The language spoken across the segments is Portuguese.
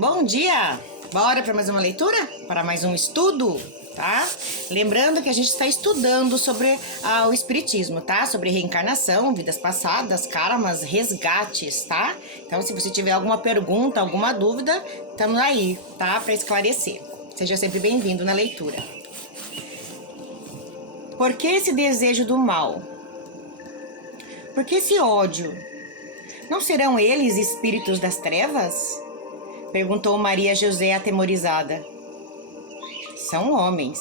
Bom dia! Bora para mais uma leitura? Para mais um estudo, tá? Lembrando que a gente está estudando sobre o Espiritismo, tá? Sobre reencarnação, vidas passadas, karmas, resgates, tá? Então, se você tiver alguma pergunta, alguma dúvida, estamos aí, tá? Para esclarecer. Seja sempre bem-vindo na leitura. Por que esse desejo do mal? Por que esse ódio? Não serão eles espíritos das trevas? Perguntou Maria José atemorizada. São homens,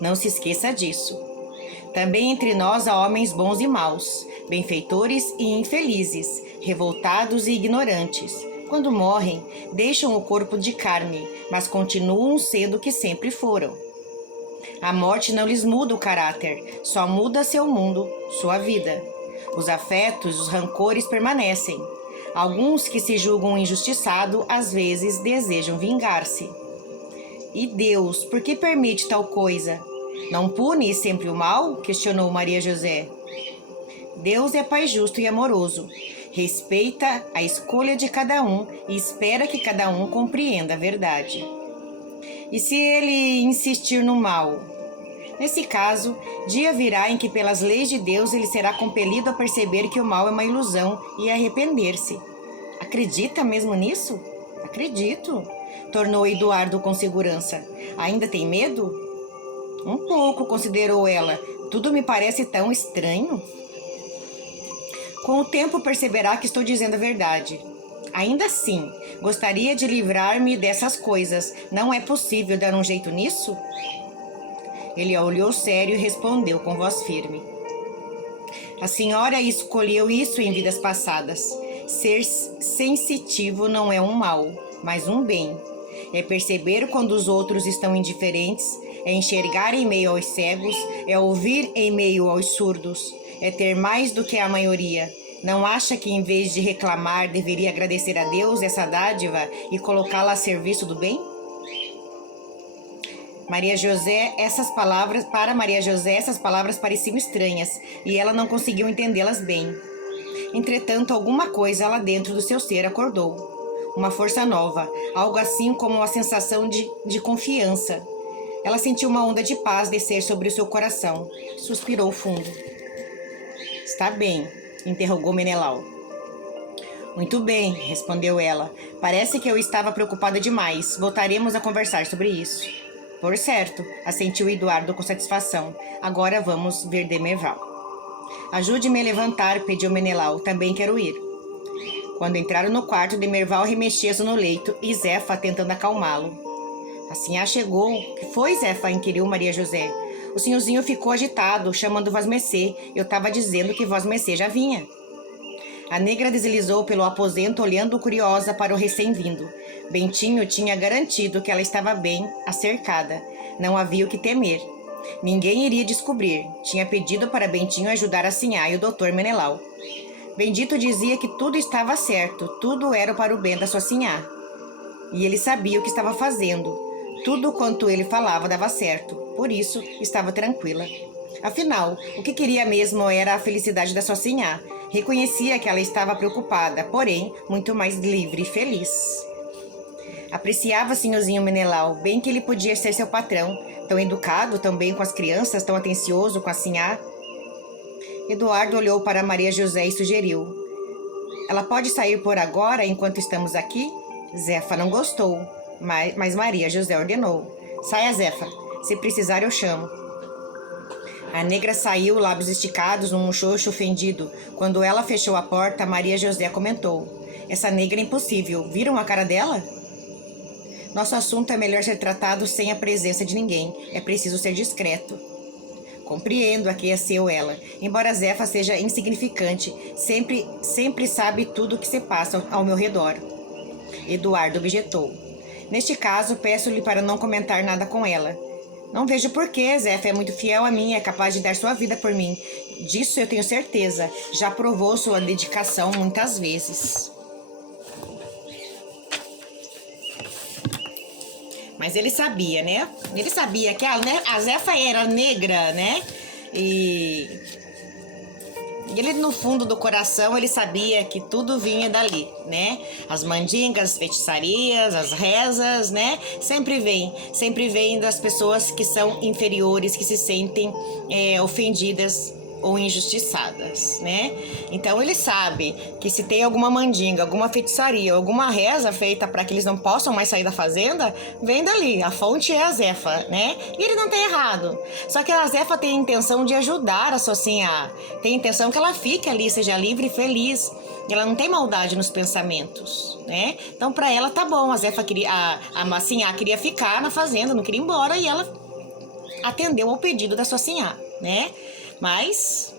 não se esqueça disso. Também entre nós há homens bons e maus, benfeitores e infelizes, revoltados e ignorantes. Quando morrem, deixam o corpo de carne, mas continuam sendo o que sempre foram. A morte não lhes muda o caráter, só muda seu mundo, sua vida. Os afetos, os rancores permanecem. Alguns que se julgam injustiçados, às vezes desejam vingar-se. E Deus, por que permite tal coisa? Não pune sempre o mal? Questionou Maria José. Deus é Pai justo e amoroso. Respeita a escolha de cada um e espera que cada um compreenda a verdade. E se ele insistir no mal? Nesse caso, dia virá em que pelas leis de Deus ele será compelido a perceber que o mal é uma ilusão e a arrepender-se. Acredita mesmo nisso? Acredito, tornou Eduardo com segurança. Ainda tem medo? Um pouco, considerou ela. Tudo me parece tão estranho. Com o tempo perceberá que estou dizendo a verdade. Ainda assim, gostaria de livrar-me dessas coisas. Não é possível dar um jeito nisso? Ele a olhou sério e respondeu com voz firme. A senhora escolheu isso em vidas passadas. Ser sensitivo não é um mal, mas um bem. É perceber quando os outros estão indiferentes, é enxergar em meio aos cegos, é ouvir em meio aos surdos, é ter mais do que a maioria. Não acha que em vez de reclamar, deveria agradecer a Deus essa dádiva e colocá-la a serviço do bem? Para Maria José, essas palavras pareciam estranhas e ela não conseguiu entendê-las bem. Entretanto, alguma coisa lá dentro do seu ser acordou. Uma força nova, algo assim como uma sensação de confiança. Ela sentiu uma onda de paz descer sobre o seu coração. Suspirou fundo. Está bem, interrogou Menelau. Muito bem, respondeu ela. Parece que eu estava preocupada demais. Voltaremos a conversar sobre isso. Por certo, assentiu Eduardo com satisfação. Agora vamos ver Demerval. Ajude-me a levantar, pediu Menelau. Também quero ir. Quando entraram no quarto, Demerval remexia-se no leito e Zefa tentando acalmá-lo. A sinhá chegou. Que foi, Zefa? Inquiriu Maria José. O senhorzinho ficou agitado, chamando Vosmecê. Eu estava dizendo que Vosmecê já vinha. A negra deslizou pelo aposento, olhando curiosa para o recém-vindo. Bentinho tinha garantido que ela estava bem, acercada. Não havia o que temer. Ninguém iria descobrir. Tinha pedido para Bentinho ajudar a sinhá e o doutor Menelau. Bendito dizia que tudo estava certo, tudo era para o bem da sua sinhá. E ele sabia o que estava fazendo. Tudo quanto ele falava dava certo, por isso estava tranquila. Afinal, o que queria mesmo era a felicidade da sua sinhá. Reconhecia que ela estava preocupada, porém, muito mais livre e feliz. Apreciava o senhorzinho Menelau, bem que ele podia ser seu patrão, tão educado, tão bem com as crianças, tão atencioso com a sinhá. Eduardo olhou para Maria José e sugeriu. Ela pode sair por agora, enquanto estamos aqui? Zefa não gostou, mas Maria José ordenou. Saia, Zefa. Se precisar, eu chamo. A negra saiu, lábios esticados, num muxoxo ofendido. Quando ela fechou a porta, Maria José comentou. Essa negra é impossível. Viram a cara dela? Nosso assunto é melhor ser tratado sem a presença de ninguém. É preciso ser discreto. Compreendo, aqueceu ela. Embora Zefa seja insignificante, sempre sabe tudo o que se passa ao meu redor. Eduardo objetou. Neste caso, peço-lhe para não comentar nada com ela. Não vejo porquê, Zefa é muito fiel a mim, é capaz de dar sua vida por mim. Disso eu tenho certeza. Já provou sua dedicação muitas vezes. Mas ele sabia, né? Ele sabia que a Zefa era negra, né? E Ele, no fundo do coração, ele sabia que tudo vinha dali, né? As mandingas, as feitiçarias, as rezas, né? Sempre vem das pessoas que são inferiores, que se sentem ofendidas ou injustiçadas, né? Então ele sabe que se tem alguma mandinga, alguma feitiçaria, alguma reza feita para que eles não possam mais sair da fazenda, vem dali. A fonte é a Zefa, né? E ele não tem errado. Só que a Zefa tem a intenção de ajudar a Socinha. Tem a intenção que ela fique ali, seja livre e feliz. Ela não tem maldade nos pensamentos, né? Então para ela tá bom. A Zefa queria, a Massinha queria ficar na fazenda, não queria ir embora, e ela atendeu ao pedido da Socinha, né? Mas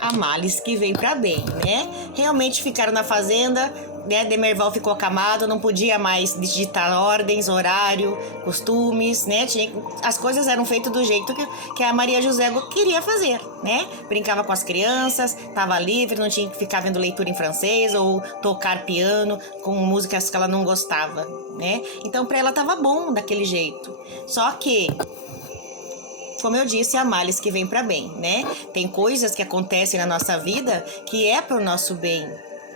a males que veio para bem, né? Realmente ficaram na fazenda, né? Demerval ficou acamado, não podia mais digitar ordens, horário, costumes, né? As coisas eram feitas do jeito que a Maria José queria fazer, né? Brincava com as crianças, estava livre, não tinha que ficar vendo leitura em francês ou tocar piano com músicas que ela não gostava, né? Então para ela tava bom daquele jeito. Só que, como eu disse, há males que vêm para bem, né? Tem coisas que acontecem na nossa vida que é para o nosso bem.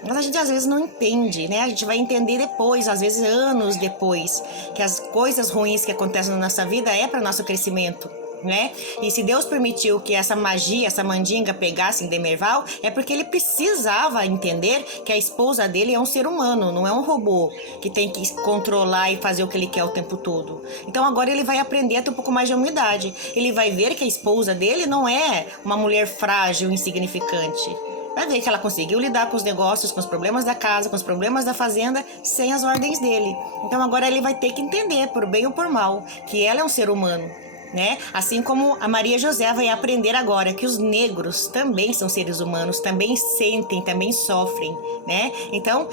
Mas a gente às vezes não entende, né? A gente vai entender depois, às vezes anos depois, que as coisas ruins que acontecem na nossa vida é para nosso crescimento, né? E se Deus permitiu que essa magia, essa mandinga pegasse em Demerval, é porque ele precisava entender que a esposa dele é um ser humano, não é um robô que tem que controlar e fazer o que ele quer o tempo todo. Então agora ele vai aprender a ter um pouco mais de humildade. Ele vai ver que a esposa dele não é uma mulher frágil, insignificante. Vai ver que ela conseguiu lidar com os negócios, com os problemas da casa, com os problemas da fazenda, sem as ordens dele. Então agora ele vai ter que entender, por bem ou por mal, que ela é um ser humano, né? Assim como a Maria José vai aprender agora que os negros também são seres humanos, também sentem, também sofrem, né? Então,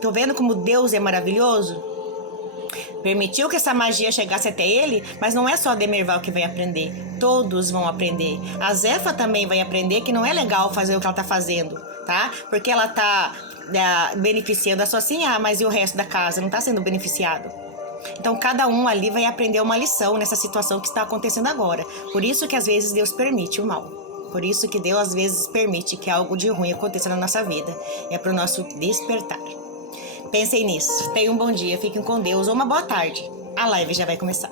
tô vendo como Deus é maravilhoso? Permitiu que essa magia chegasse até ele, mas não é só Demerval que vai aprender. Todos vão aprender. A Zefa também vai aprender que não é legal fazer o que ela tá fazendo, tá? Porque ela tá beneficiando a Socinha, mas e o resto da casa não tá sendo beneficiado. Então cada um ali vai aprender uma lição nessa situação que está acontecendo agora. Por isso que às vezes Deus permite o mal. Por isso que Deus às vezes permite que algo de ruim aconteça na nossa vida. É para o nosso despertar. Pensem nisso. Tenham um bom dia, fiquem com Deus ou uma boa tarde. A live já vai começar.